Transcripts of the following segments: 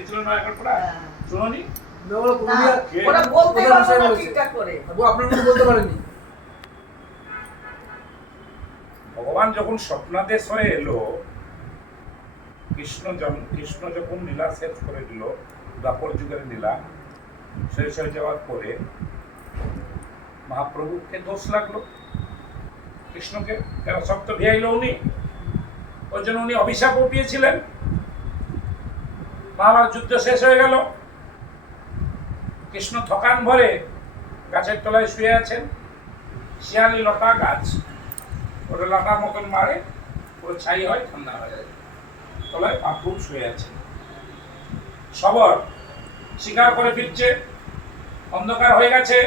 গেছিলেন না এখন পড়া হ্যাঁ। ওরা পুরুলিয়া কে? ওরা বলতে পারবে না ঠিকঠাক করে। আপনার বলতে পারেননি? ভগবান যখন স্বপ্নাদেশ হয়ে এলো কৃষ্ণ জন- কৃষ্ণ যখন লীলা শেষ করে দিল দ্বাপর যুগের লীলা শেষ হয়ে যাওয়ার পরে মহাপ্রভুকে দোষ লাগল। কৃষ্ণকে কেন সব তো ভিয়াইল উনি? ওই জন্য উনি অভিশাপও পেয়েছিলেন। মহাভারত যুদ্ধ শেষ হয়ে গেল। কৃষ্ণ থকান ভরে গাছের তলায় শুয়ে আছেন। শিয়ালি লতা গাছ। ওটা লতার মতন মারে পুরো ছাই হয়, ঠান্ডা হয়ে যায়। তলায় পাপুর শুয়ে আছে সবর শিকার করে ফিরছে। অন্ধকার হয়ে গেছে,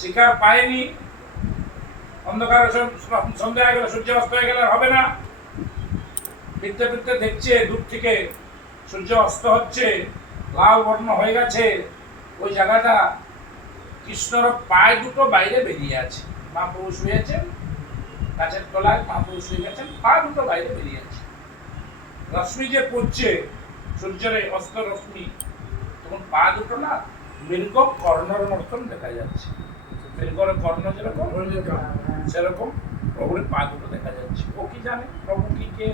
শিকার পায়নি। অন্ধকার সন্ধ্যা হয়ে গেল সূর্য অস্ত হয়ে গেলে হবে না। ফিরতে ফিরতে দেখছে দূর থেকে সূর্য অস্ত হচ্ছে, লাল বর্ণ হয়ে গেছে, ওই জায়গাটা কৃষ্ণর পায়ে দুটো বাইরে বেরিয়ে আছে। মা পুরুষ শুয়েছেন গাছের তলায় মা পুরুষ শুয়ে গেছেন, পা দুটো বাইরে বেরিয়ে আছে। রশ্মি যে পড়ছে, সূর্যের অস্ত রশ্মি, তখন পা দুটো না মৃগ কর্ণর মতন দেখা যাচ্ছে। মৃগর কর্ণ যেরকম, সেরকম প্রভুর পা দুটো দেখা যাচ্ছে। ও কি জানে? প্রভু কি, কে?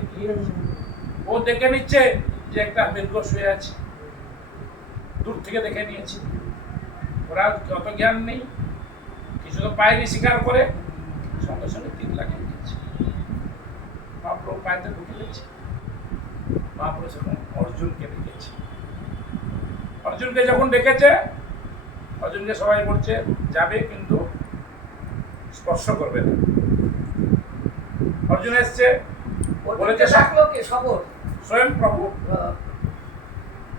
ও দেখে নিচ্ছে যে একটা মৃগ শুয়ে আছে দূর থেকে দেখে নিয়েছে। ওরা অত জ্ঞান নেই কিছু তো পায়নি স্বীকার করে সঙ্গে সঙ্গে তিন লাগিয়ে দিয়েছে। মহাপ্রভু পায়েতে ঢুকে গেছে। মহাপ্রভু সেখানে অর্জুনকে ডেকেছে। অর্জুনকে যখন ডেকেছে অর্জুনকে সবাই বলছে যাবে কিন্তু স্পর্শ করবে না। অর্জুন এসছে বলেছে বলেছে সব- সবর স্বয়ং প্রভু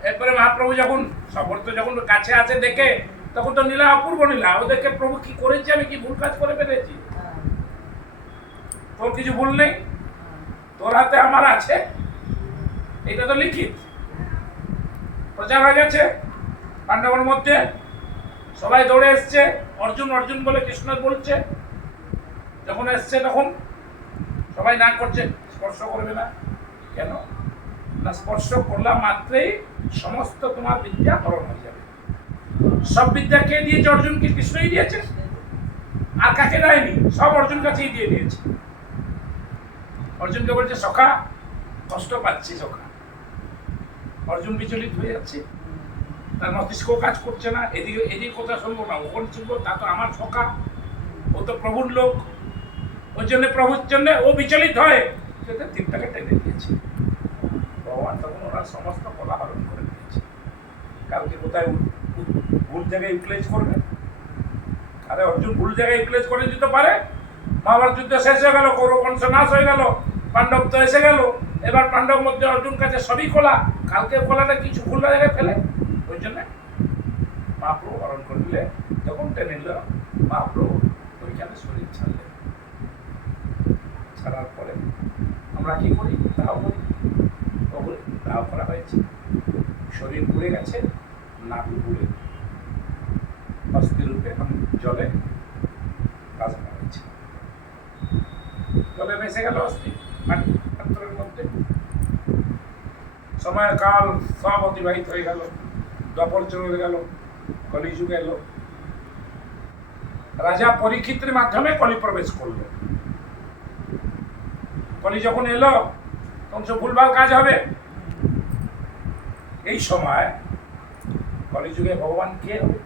এরপরে মহাপ্রভু যখন সবর তো যখন কাছে আছে দেখে, তখন তো নীলা, অপূর্ব নীলা। ও দেখে, প্রভু, কি করেছে? আমি কি ভুল কাজ করে ফেলেছি? তোর কিছু ভুল নেই? তোর হাতে আমার আছে? এটা তো লিখিত। প্রচার হয়ে গেছে পাণ্ডবের মধ্যে। সবাই দৌড়ে এসছে। অর্জুন অর্জুন বলে কৃষ্ণ বলছে। যখন এসছে তখন সবাই না করছে, স্পর্শ করবে না। কেন? স্পর্শ করলাম মাত্রেই সমস্ত তোমার বিদ্যা হরণ হয়ে যাবে। সব বিদ্যা কে দিয়েছে? অর্জুনকে কৃষ্ণই দিয়েছে? আর কাকে দেয়নি? সব অর্জুন কাছেই দিয়ে দিয়েছে। অর্জুনকে বলছে, সখা, কষ্ট পাচ্ছি সখা। অর্জুন বিচলিত হয়ে যাচ্ছে। তার মস্তিষ্ক কাজ করছে না। এদিকে এদিকে কথা শুনব না। ওখানে শুনব, তা তো আমার সখা। ও তো প্রভুর লোক। ওর জন্য, প্রভুর জন্য ও বিচলিত হয়। তিনটাকে টেনে দিয়েছে ভগবান তখন ওরা সমস্ত কলা হরণ করে দিয়েছে। কালকে কোথায় ভুল জায়গায় ইউটিলাইজ করবে? আরে অর্জুন ভুল জায়গায় ইউটিলাইজ করে দিতে পারে? মহাভারত যুদ্ধ শেষ হয়ে গেল, কৌরব বংশ নাশ হয়ে গেল, পাণ্ডব তো এসে গেল। এবার পাণ্ডব মধ্যে অর্জুন কাছে সবই খোলা কালকে খোলাটা কিছু ভুল জায়গায় ফেলে। ওই জন্য মহাপ্রভু হরণ করে দিলে, তখন টেনে নিল মহাপ্রভু ওইখানে শরীর ছাড়লেন। ছাড়ার পরে আমরা কি করি? তাও করি। তাও করা হয়েছে। শরীর পুড়ে গেছে নাড়ু পুড়ে। অস্থিরূপে এখন জলে ভাসানো হয়েছে। জলে ভেসে গেল অস্থি পাত্রের মধ্যে। সময় কাল সব অতিবাহিত হয়ে গেল, দপর চলে গেল কলিযুগ এলো। রাজা পরীক্ষিতের মাধ্যমে কলি প্রবেশ করল। কলি যখন এলো, তখন সব ভুলভাল কাজ হবে। এই সময় কলিযুগে ভগবান কে হবে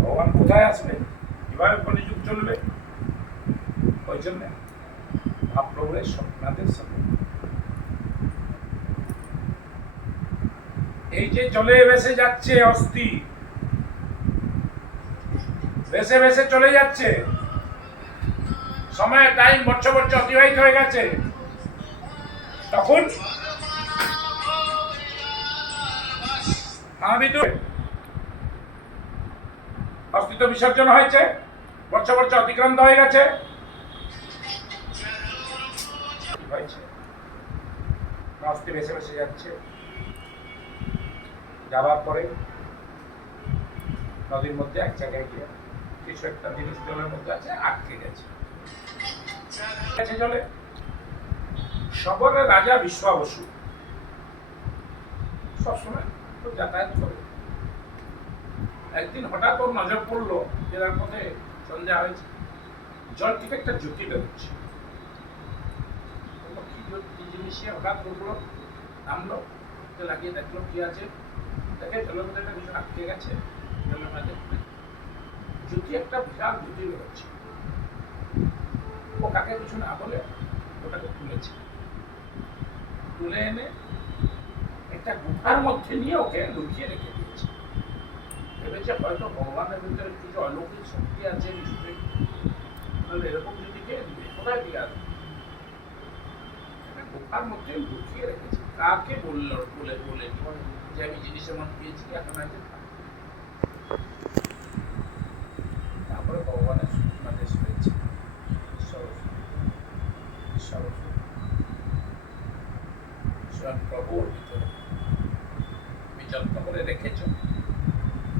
ভগবান কোথায় আসবে? কীভাবে কলিযুগ চলবে? ওই জন্য মহাপ্রভুরের স্বপ্নাদের সাথে এই যে জলে ভেসে যাচ্ছে অস্থি, ভেসে ভেসে চলে যাচ্ছে। সময় টাইম বছর বছর অতিবাহিত হয়ে গেছে। তখন অস্তিত্ব বিসর্জন হয়েছে। বছর বছর অতিক্রান্ত হয়ে গেছে। অস্থি ভেসে ভেসে যাচ্ছে। যাওয়ার পরে নদীর মধ্যে এক জায়গায় গিয়ে কিছু একটা জিনিস জলের মধ্যে আছে, আটকে গেছে। গেছে জলে। সবরের রাজা বিশ্বাবসু। সবসময় তো যাতায়াত করে। একদিন হঠাৎ ওর নজর পড়ল যে তার সন্ধ্যা হয়েছে। জল থেকে একটা জ্যোতি বেরোচ্ছে কি জ্যোতি জিনিস হঠাৎ নামলো? লাগিয়ে দেখল কি আছে? দেখে জলের মধ্যে একটা কিছু আটকে গেছে। জলের জ্যোতি একটা বিশাল জ্যোতি বেরোচ্ছে ও কাকে কিছু না বলে ওটাকে তুলেছে। তুলে এনে একটা গুহার মধ্যে নিয়ে ওকে লুকিয়ে রেখে দিয়েছে। ভেবেছে হয়তো ভগবানের ভিতরে কিছু অলৌকিক শক্তি আছে, নিশ্চয়ই। তাহলে এরকম যদি কে কোথায় দিয়ে আসবে? গুহার মধ্যে লুকিয়ে রেখেছে। কাকে বলল বলে বলে? যে আমি জিনিস এমন পেয়েছি, এখন আছে থাক। তারপরে ভগবানের সূচনাদেশ হয়েছে ঈশ্বর ঈশ্বর স্বয়ং প্রভুর ভিতরে তুমি যত্ন করে রেখেছ।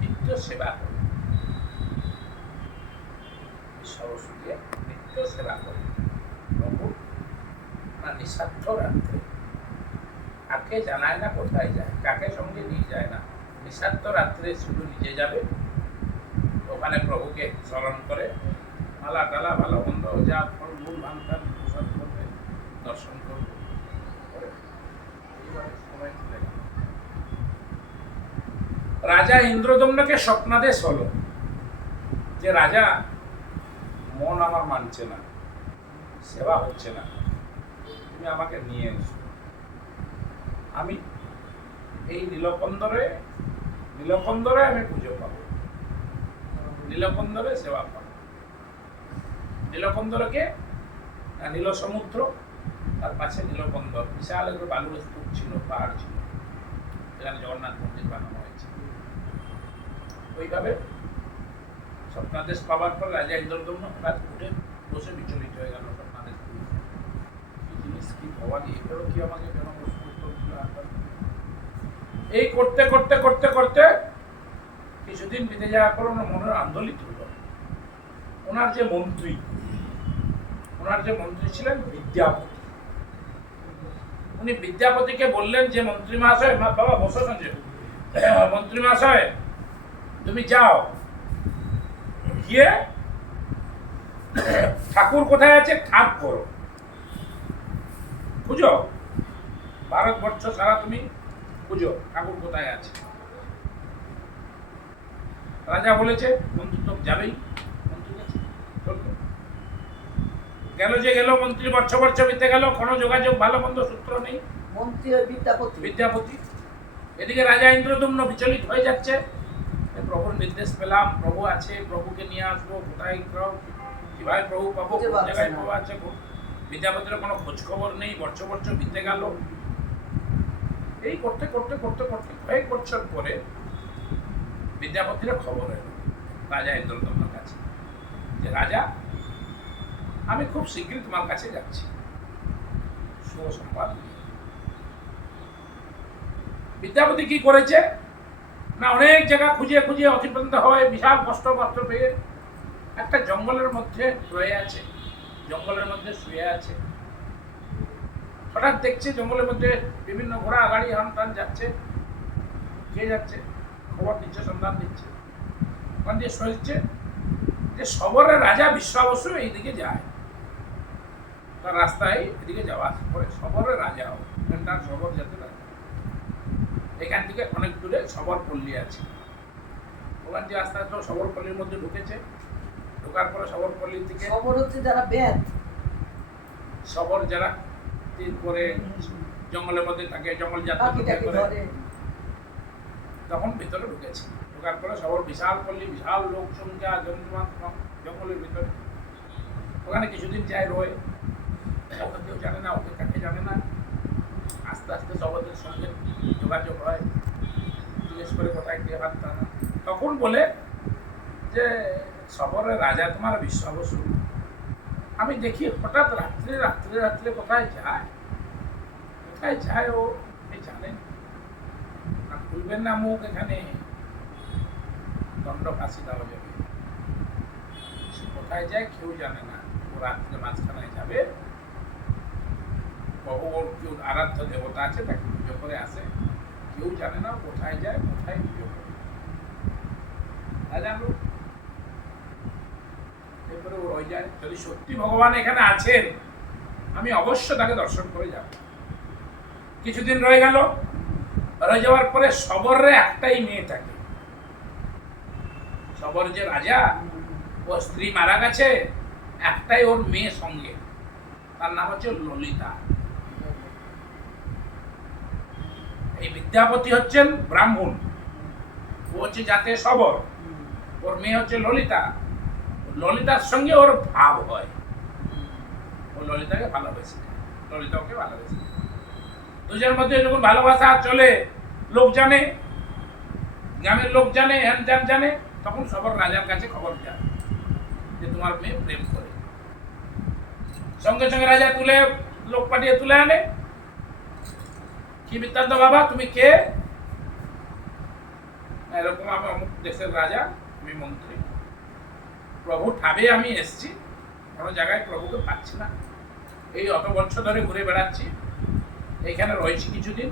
নিত্য সেবা করে। সরস্বতী নিত্য সেবা করে। প্রভু নিঃস্বার্থ রাত্রে কাকে জানায় না কোথায় যায়, কাকে সঙ্গে নিয়ে যায় না। নিঃস্বার্থ রাত্রে শুধু নিজে যাবে। ওখানে প্রভুকে স্মরণ করে মালা টালা ভালো মন্দ যা ফল মূল ভাঙতাম প্রসাদ করবে দর্শন করবে করে এইভাবে সময় চলে গেল। রাজা ইন্দ্রদম্নকে স্বপ্নাদেশ হলো। যে রাজা মন আমার মানছে না, সেবা হচ্ছে না। তুমি আমাকে নিয়ে এসো। আমি এই নীলকন্দরে নীলকন্দরে আমি পুজো পাবো। নীলকন্দরে সেবা পাবো। নীলকন্দরকে নীল সমুদ্র তার পাশে নীলকন্দর, বিশাল একটা বালুর স্তূপ ছিল, পাহাড় ছিল। যেখানে জগন্নাথ মন্দির বানানো। ওইভাবে স্বপ্নাদেশ পাওয়ার পর রাজা হঠাৎ উঠে বসে বিচলিত হয়ে গেল স্বপ্নাদেশ। কি জিনিস কি এগুলো কি আমাকে কেন? এই করতে করতে করতে করতে কিছুদিন বিতে যাওয়ার পর ওনার মনের আন্দোলিত হলো ওনার যে মন্ত্রী, ওনার যে মন্ত্রী ছিলেন বিদ্যাপতি উনি বিদ্যাপতিকে বললেন যে, মন্ত্রী মহাশয় বাবা, বসো সঞ্জয় মন্ত্রী মহাশয় তুমি যাও। গিয়ে ঠাকুর কোথায় আছে ঠাক করো। বুঝো? ভারতবর্ষ সারা তুমি বুঝো ঠাকুর কোথায় আছে। রাজা বলেছে মন্ত্রী তো যাবেই। গেল যে গেল মন্ত্রী বর্ষ বর্ষ বিতে গেল কোনো যোগাযোগ ভালো মন্দ সূত্র নেই। মন্ত্রী বিদ্যাপতি। বিদ্যাপতি। এদিকে রাজা ইন্দ্রদম্ন বিচলিত হয়ে যাচ্ছে। প্রভুর নির্দেশ পেলাম প্রভু আছে প্রভুকে নিয়ে আসব কোথায় প্রভু কীভাবে প্রভু পাবো কোন জায়গায় প্রভু আছে কোন- বিদ্যাপতির কোনো খোঁজ খবর নেই বর্ষ বর্ষ বিতে গেল। এই করতে করতে করতে করতে কয়েক বছর পরে বিদ্যাপতির খবর এলো রাজা ইন্দ্রদম্নের কাছে যে রাজা আমি খুব শীঘ্রই তোমার কাছে যাচ্ছি। শুভ সংবাদ। বিদ্যাপতি কি করেছে? না, অনেক জায়গা খুঁজে খুঁজে অতিক্রান্ত হয়, বিশাল কষ্ট কষ্ট পেয়ে একটা জঙ্গলের মধ্যে রয়ে আছে, জঙ্গলের মধ্যে শুয়ে আছে। হঠাৎ দেখছে জঙ্গলের মধ্যে বিভিন্ন ঘোড়া গাড়ি হান টান যাচ্ছে, কে যাচ্ছে? খবর দিচ্ছে, সন্ধান দিচ্ছে। ওখান দিয়ে শুনেছে যে সবরের রাজা বিশ্বাবসু এইদিকে যায়। তার রাস্তায় এদিকে যাওয়া করে সবরের রাজা এখানকার সবর যাতে এখান থেকে অনেক দূরে সবরপল্লী আছে। ওখান দিয়ে আস্তে আস্তে সবরপল্লীর মধ্যে ঢুকেছে। ঢোকার পরে সবরপল্লী থেকে খবর হচ্ছে যারা বেদ। সবর যারা করে জঙ্গলের মধ্যে থাকে জঙ্গল যাত্রা করে তখন ভিতরে ঢুকেছে। ঢোকার পরে সবর বিশাল পল্লী বিশাল লোক সংখ্যা জন্তুমান জঙ্গলের ভিতরে। ওখানে কিছুদিন যায় রয়ে। ওকে কেউ জানে না ওকে কাকে জানে না। আস্তে সবরদের সঙ্গে যোগাযোগ হয়, জিজ্ঞেস করে কোথায় কে হাত না। তখন বলে যে, সবরের রাজা তোমার বিশ্বাবসু। আমি দেখি হঠাৎ রাত্রে রাত্রে রাত্রে কোথায় যায়? কোথায় যায় ও? জানেন আর খুলবেন না মুখ এখানে। দণ্ড ফাঁসি দেওয়া যাবে। সে কোথায় যায় কেউ জানে না। ও রাত্রে মাঝখানে যাবে। ওর কেউ আরাধ্য দেবতা আছে, তাকে পুজো করে আসে। কেউ জানে না কোথায় যায়, কোথায় বিয়ে করে। রাজা লোক এরপরে ও রয়ে যায়। যদি সত্যি ভগবান এখানে আছেন, আমি অবশ্য তাকে দর্শন করে যাব। কিছুদিন রয়ে গেল, রয়ে যাওয়ার পরে সবরে একটাই মেয়ে থাকে। সবর যে রাজা, ও স্ত্রী মারা গেছে, একটাই ওর মেয়ে সঙ্গে। তার নাম হচ্ছে ললিতা। এই বিদ্যাপতি হচ্ছেন ব্রাহ্মণ। ও হচ্ছে যাতে সবর। ওর মেয়ে হচ্ছে ললিতা। ললিতার সঙ্গে ওর ভাব হয়। ও ললিতাকে ভালোবেসে ললিতা ওকে ভালোবেসে দুজনের মধ্যে যখন ভালোবাসা চলে, লোক জানে। গ্রামের লোক জানে হ্যান ত্যান জানে, তখন সবার রাজার কাছে খবর যায় যে তোমার মেয়ে প্রেম করে। সঙ্গে সঙ্গে রাজা তুলে, লোক পাঠিয়ে তুলে আনে। কি বৃত্তান্ত বাবা? তুমি কে? এরকম আমি অমুক দেশের রাজা, আমি মন্ত্রী। প্রভু ঠাবে আমি এসছি, কোনো জায়গায় প্রভুকে পাচ্ছি না। এই অত বছর ধরে ঘুরে বেড়াচ্ছি এইখানে রয়েছি কিছুদিন।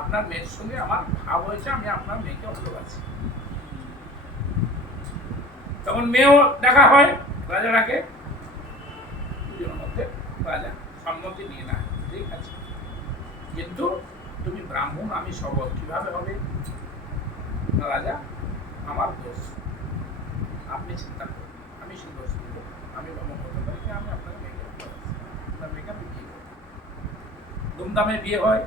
আপনার মেয়ের সঙ্গে আমার ভাব হয়েছে, আমি আপনার মেয়েকে ভালোবাসি। তখন মেয়েও দেখা হয় রাজা ডাকে দুজনের মধ্যে রাজা সম্মতি নিয়ে না ঠিক আছে কিন্তু তুমি ব্রাহ্মণ, আমি সবল। কীভাবে হবে? রাজা, আমার দোষ। আপনি চিন্তা করুন। আমি সে দোষ দিব। আমি ভ্রমণ করতে পারি যে আমি আপনার মেয়েকে। আপনার মেয়েকে আমি বিয়ে করব। ধুমধামে বিয়ে হয়।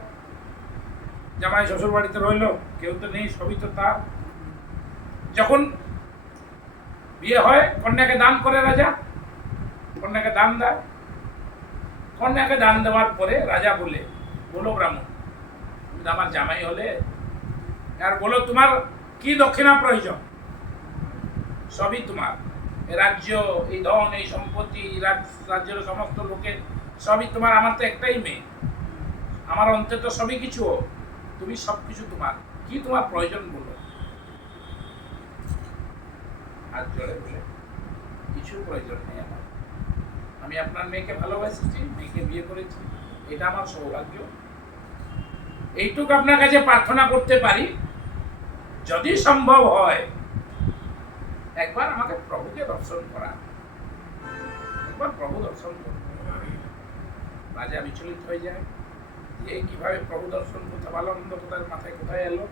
জামাই শ্বশুর বাড়িতে রইল। কেউ তো নেই, সবই তো তার। যখন বিয়ে হয়, কন্যাকে দান করে রাজা। কন্যাকে দান দেয়। কন্যাকে দান দেওয়ার পরে রাজা বলে বলো ব্রাহ্মণ তুমি তো আমার জামাই হলে। আর বলো, তোমার কি দক্ষিণা প্রয়োজন? সবই তোমার। রাজ্য এই ধন এই সম্পত্তি রাজ্যের সমস্ত লোকের সবই তোমার। আমার তো একটাই মেয়ে। আমার অন্তত সবই কিছু। তুমি সব কিছু তোমার। কি তোমার প্রয়োজন বলো? আর জোরে বলে কিছু প্রয়োজন নেই আমার। আমি আপনার মেয়েকে ভালোবাসেছি, মেয়েকে বিয়ে করেছি। এটা আমার সৌভাগ্য। এইটুকু আপনার কাছে প্রার্থনা করতে পারি। যদি সম্ভব হয়, একবার আমাকে প্রভুকে দর্শন করা একবার প্রভু দর্শন রাজা বিচলিত হয়ে যায়। যে কীভাবে প্রভু দর্শন করতে ভালো মন্দ কোথায় মাথায় কোথায় এলো?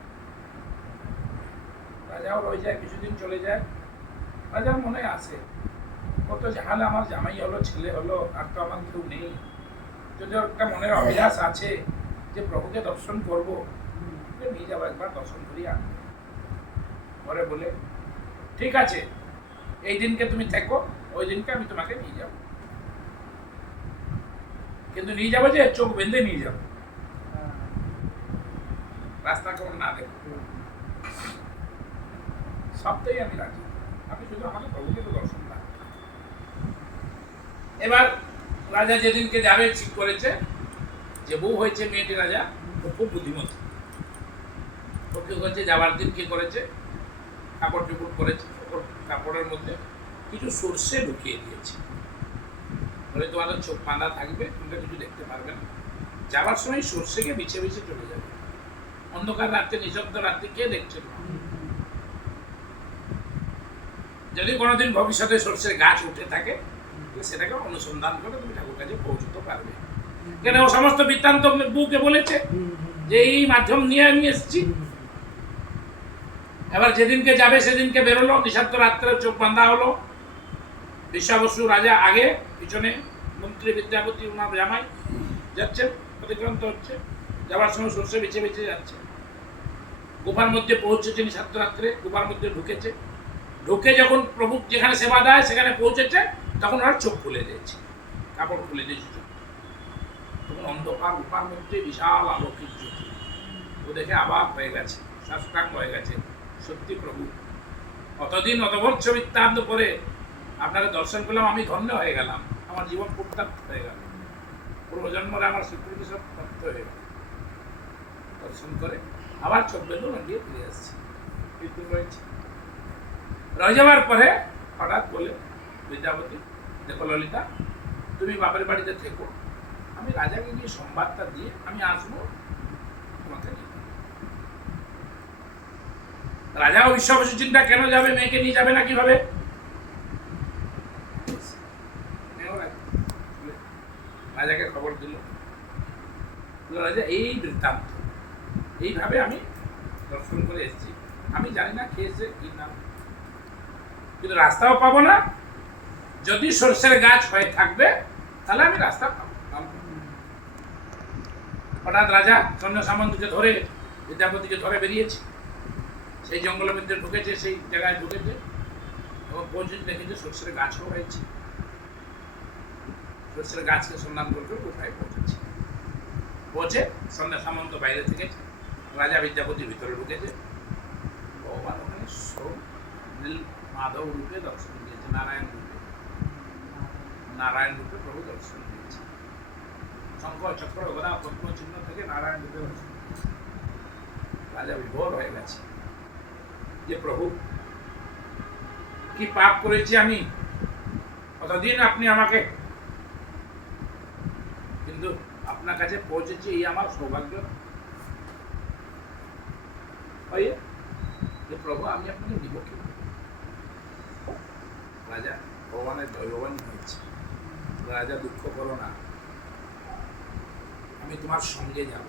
রাজাও রয়ে যায়, কিছুদিন চলে যায়। রাজার মনে আসে কত জাহালে আমার জামাই হলো, ছেলে হলো, আর তো আমার কেউ নেই। যদি একটা মনের অভিলাষ আছে যে প্রভুকে দর্শন করব নিয়ে যাব একবার, দর্শন করি পরে বলে, ঠিক আছে, এই দিনকে তুমি থেকো, ওই দিনকে আমি তোমাকে নিয়ে যাব। কিন্তু নিয়ে যাব যে, চোখ বেঁধে নিয়ে যাব। রাস্তা কেমন না দেখো। সবটাই আমি রাজি। আপনি শুধু আমাকে প্রভুকে তো দর্শন এবার রাজা যেদিনকে যাবে, ঠিক করেছে যে বউ হয়েছে মেয়েটি রাজা, ও খুব বুদ্ধিমতী। ও কি করেছে? যাবার দিন কি করেছে? কাপড় টুকুর করেছে কাপড়ের মধ্যে কিছু সর্ষে ঢুকিয়ে দিয়েছে। বলে তোমাদের চোখ বাঁধা থাকবে, তোমরা কিছু দেখতে পারবে না। যাবার সময় সর্ষেকে বিছে বিছে চলে যাবে। অন্ধকার রাত্রে, নিঃশব্দ রাত্রে, কে দেখছে যদি কোনোদিন ভবিষ্যতে সর্ষের গাছ উঠে থাকে সেটাকে অনুসন্ধান করে তুমি ঠাকুর কাছে পৌঁছতে পারবে। কেন ও সমস্ত বৃত্তান্ত বুকে বলেছে যে এই মাধ্যম নিয়ে আমি এসেছি। এবার যেদিনকে যাবে সেদিনকে বেরোলো, নিঃশব্দ রাত্রে চোখ বাঁধা হলো। বিশ্বাবসু রাজা আগে, পিছনে মন্ত্রী, বিদ্যাপতি ওনার জামাই যাচ্ছেন, অতিক্রান্ত হচ্ছে। যাওয়ার সময় সর্ষে বেছে বেছে যাচ্ছে। গুফার মধ্যে পৌঁছেছে নিঃশব্দ রাত্রে গুফার মধ্যে ঢুকেছে। ঢুকে যখন প্রভু যেখানে সেবা দেয়, সেখানে পৌঁছেছে। তখন ওরা চোখ খুলে দিয়েছে কাপড় খুলে দিয়েছে চোখ তখন অন্ধকার উপার মধ্যে বিশাল আলোকিত জ্যোতি ও দেখে আবার হয়ে গেছে সাষ্টাঙ্গ হয়ে গেছে, সত্যি প্রভু। অতদিন অত বছর বৃত্তান্ত করে আপনাকে দর্শন করলাম, আমি ধন্য হয়ে গেলাম। আমার জীবন পূর্ণার্থ হয়ে গেল। পূর্বজন্মরে আমার স্বীকৃতি সব প্রাপ্ত হয়ে গেল। দর্শন করে আবার চোখ বেঁধে লঙ্গিয়ে ফিরে আসছে। রয়ে যাওয়ার পরে হঠাৎ বলে বিদ্যাপতি, দেখো ললিতা, তুমি বাপের বাড়িতে থেকো। আমি রাজাকে গিয়ে সংবাদটা দিয়ে আমি আসব তোমাকে। রাজা বিশ্বাবসু চিন্তা কেন যাবে? মেয়েকে নিয়ে যাবে না কীভাবে? রাজাকে খবর দিল। রাজা, এই বৃত্তান্ত, এইভাবে আমি দর্শন করে এসেছি। আমি জানি না খেয়েছে কি না। কিন্তু রাস্তাও পাবো না যদি সর্ষের গাছ হয়ে থাকবে, তাহলে আমি রাস্তা। হঠাৎ রাজা সৈন্য সামন্তকে ধরে, বিদ্যাপতিকে ধরে বেরিয়েছে, সেই জঙ্গলের মধ্যে ঢুকেছে, সেই জায়গায় ঢুকেছে, এবং পৌঁছে দেখেছে সর্ষের গাছও হয়েছে সর্ষের গাছকে সন্ধান করতে কোথায় পৌঁছেছে? পৌঁছে সন্ধ্যা সামন্ত বাইরে থেকে রাজা বিদ্যাপতি ভিতরে ঢুকেছে। ভগবান ওখানে সব নীল মাধব রূপে দর্শন দিয়েছে, নারায়ণ রূপে। নারায়ণ রূপে প্রভু দর্শন দিয়েছে। শঙ্খ চক্র গদা পদ্ম চিহ্ন থেকে নারায়ণ রূপে দর্শন রাজা বিভোর হয়ে গেছে। যে প্রভু, কি পাপ করেছি আমি? কতদিন আপনি আমাকে? কিন্তু আপনার কাছে পৌঁছেছি এই আমার সৌভাগ্য। হয় যে প্রভু, আমি আপনাকে দিব কি রাজা ভগবানের দৈববাণী হয়েছে। রাজা দুঃখ করো না, আমি তোমার সঙ্গে যাব।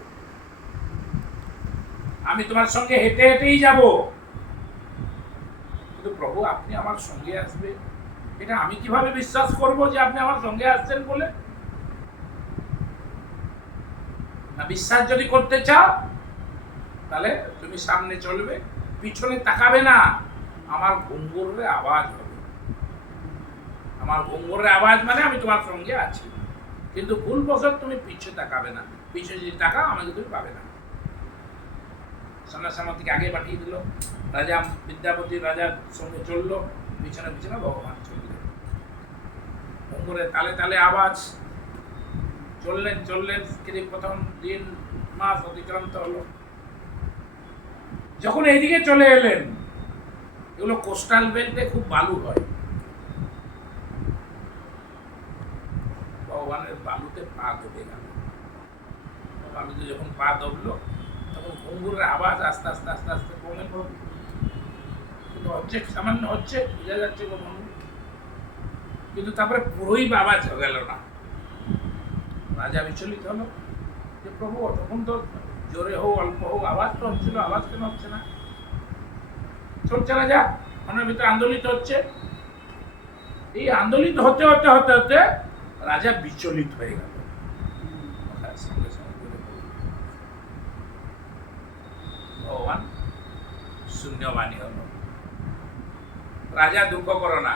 আমি তোমার সঙ্গে হেঁটে হেঁটেই যাব। কিন্তু প্রভু, আপনি আমার সঙ্গে আসবে এটা আমি কীভাবে বিশ্বাস করব যে আপনি আমার সঙ্গে আসছেন বলে? না, বিশ্বাস যদি করতে চাও, তাহলে তুমি সামনে চলবে, পিছনে তাকাবে না। আমার ঘুঙ্গুরে আওয়াজ হবে। আমার ঘুঙ্গুরে আওয়াজ মানে আমি তোমার সঙ্গে আছি। কিন্তু ভুলবশত তুমি পিছনে তাকাবে না। পিছনে যদি তাকাও, আমাকে তুমি পাবে না। সামনা সামন্তীকে আগে পাঠিয়ে দিল। রাজা বিদ্যাপতি, রাজার সঙ্গে চলল। পিছনে পিছনে ভগবান চললেন ঘুঙ্গুরে তালে তালে আওয়াজ। চললেন চললেন। কিন্তু প্রথম দিন মাস অতিক্রান্ত হলো। যখন এইদিকে চলে এলেন, এগুলো কোস্টাল বেল্টে খুব বালু হয়। ভগবানের বালুতে পা দবে গেল। বালুতে যখন পা দবলো তখন ঘুঙ্গুরের আওয়াজ আস্তে আস্তে আস্তে আস্তে কমে কিন্তু হচ্ছে সামান্য হচ্ছে, বোঝা যাচ্ছে কখন কিন্তু তারপরে পুরোই হয়ে গেল না। রাজা বিচলিত হলো যে, প্রভু, তখন তো জোরে হোক, অল্প হোক, আওয়াজ তো হচ্ছিল, আওয়াজ কেন হচ্ছে না? চলছে রাজা মনের ভিতরে আন্দোলিত হচ্ছে। এই আন্দোলিত হতে হতে হতে হতে রাজা বিচলিত হয়ে গেল। ভগবান শূন্যবাণী হল। রাজা দুঃখ করো না।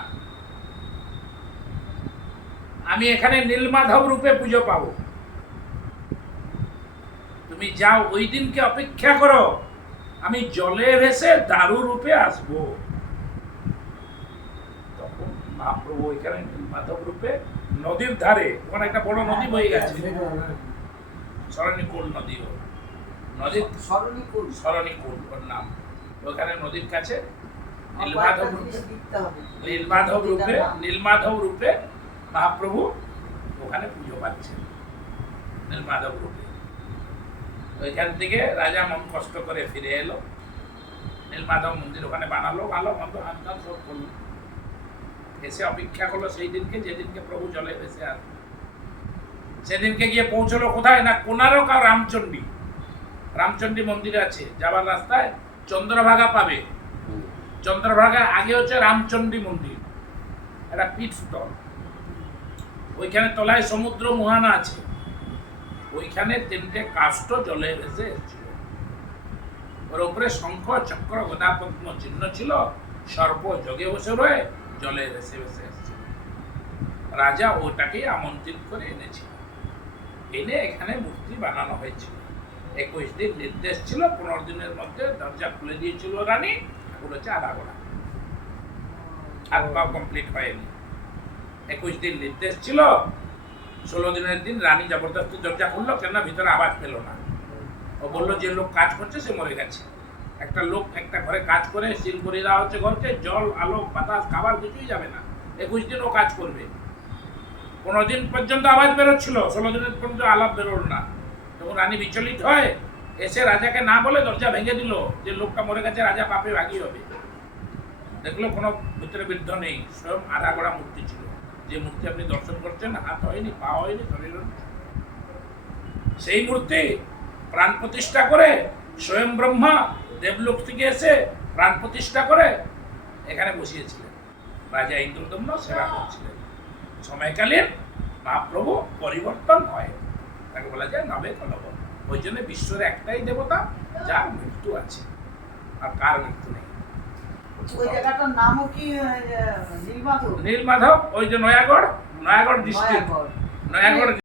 আমি এখানে নীলমাধব রূপে পুজো পাবো। তুমি যাও, ওই দিনকে অপেক্ষা করো। আমি জলে ভেসে দারু রূপে আসব। তখন মহাপ্রভু এখানে নীলমাধব রূপে নদীর ধারে ওখানে একটা বড় নদী বয়ে গেছে। সরণীকুল নদী ওর। নদীর স্মরণী করুন সরণীকুল ওর নাম। ওখানে নদীর কাছে নীলমাধব নীলমাধব রূপে নীলমাধব রূপে মহাপ্রভু ওখানে পুজো পাচ্ছেন। নীলমাধব রূপে। ওইখান থেকে রাজা মন কষ্ট করে ফিরে এলো। নীলমাধব মন্দির ওখানে বানালো ভালো মন্দ হানকান সব করল। এসে অপেক্ষা করল সেই দিনকে যেদিনকে প্রভু জলে ভেসে আসবে সেদিনকে গিয়ে পৌঁছলো কোথায় না কোনারক আর রামচণ্ডী? রামচণ্ডী মন্দির আছে। যাবার রাস্তায় চন্দ্রভাগা পাবে। চন্দ্রভাগার আগে হচ্ছে রামচণ্ডী মন্দির। একটা পীঠস্থল ওইখানে তলায় সমুদ্র মোহানা আছে। ওইখানে তিনটে কাষ্ট জলে ভেসে এসেছিল। ওর উপরে শঙ্খ, চক্র গদা পদ্ম চিহ্ন ছিল। সর্প যোগে বসে রয়ে জলে ভেসে ভেসে এসেছিল রাজা ওটাকেই আমন্ত্রিত করে এনেছিল। এনে এখানে মূর্তি বানানো হয়েছিল। একুশ দিন নির্দেশ ছিল, পনেরো দিনের মধ্যে দরজা খুলে দিয়েছিল রানী, ঠাকুর হচ্ছে আধা গোড়া হাত কমপ্লিট হয়নি। একুশ দিন নির্দেশ ছিল, ষোলো দিনের দিন রানী জবরদস্তি দরজা খুললো কেন ভিতরে আওয়াজ পেল না। ও বলল, যে লোক কাজ করছে, সে মরে গেছে। একটা লোক একটা ঘরে কাজ করে, সিল করে দেওয়া হচ্ছে ঘরকে, জল, আলো, বাতাস, খাবার কিছুই যাবে না। একুশ দিন ও কাজ করবে। পনেরো দিন পর্যন্ত আওয়াজ বেরোচ্ছিল, ষোলো দিনের পর্যন্ত আলাপ বেরোল না। তখন রানী বিচলিত হয় এসে রাজাকে না বলে দরজা ভেঙে দিল যে লোকটা মরে গেছে, রাজা পাপে ভাগি হবে। দেখল কোনো ভিতরে বৃদ্ধ নেই, স্বয়ং আধা গড়া মূর্তি ছিল। যে মূর্তি আপনি দর্শন করছেন, হাত হয়নি, পা হয়নি, শরীর। সেই মূর্তি প্রাণ প্রতিষ্ঠা করে স্বয়ং ব্রহ্মা দেবলোক থেকে এসে প্রাণ প্রতিষ্ঠা করে এখানে বসিয়েছিলেন। রাজা ইন্দ্রদম্ন সেবা করছিলেন। সময়কালীন মহাপ্রভু পরিবর্তন হয়। তাকে বলা যায় নবে কলব। ওই জন্য বিশ্বের একটাই দেবতা যার মৃত্যু আছে আর কার মৃত্যু নেই। নীলমাধব? নীলমাধব ওই যে নয়াগড় নয়াগড় ডিস্ট্রিক্ট নয়াগড়। নয়াগড়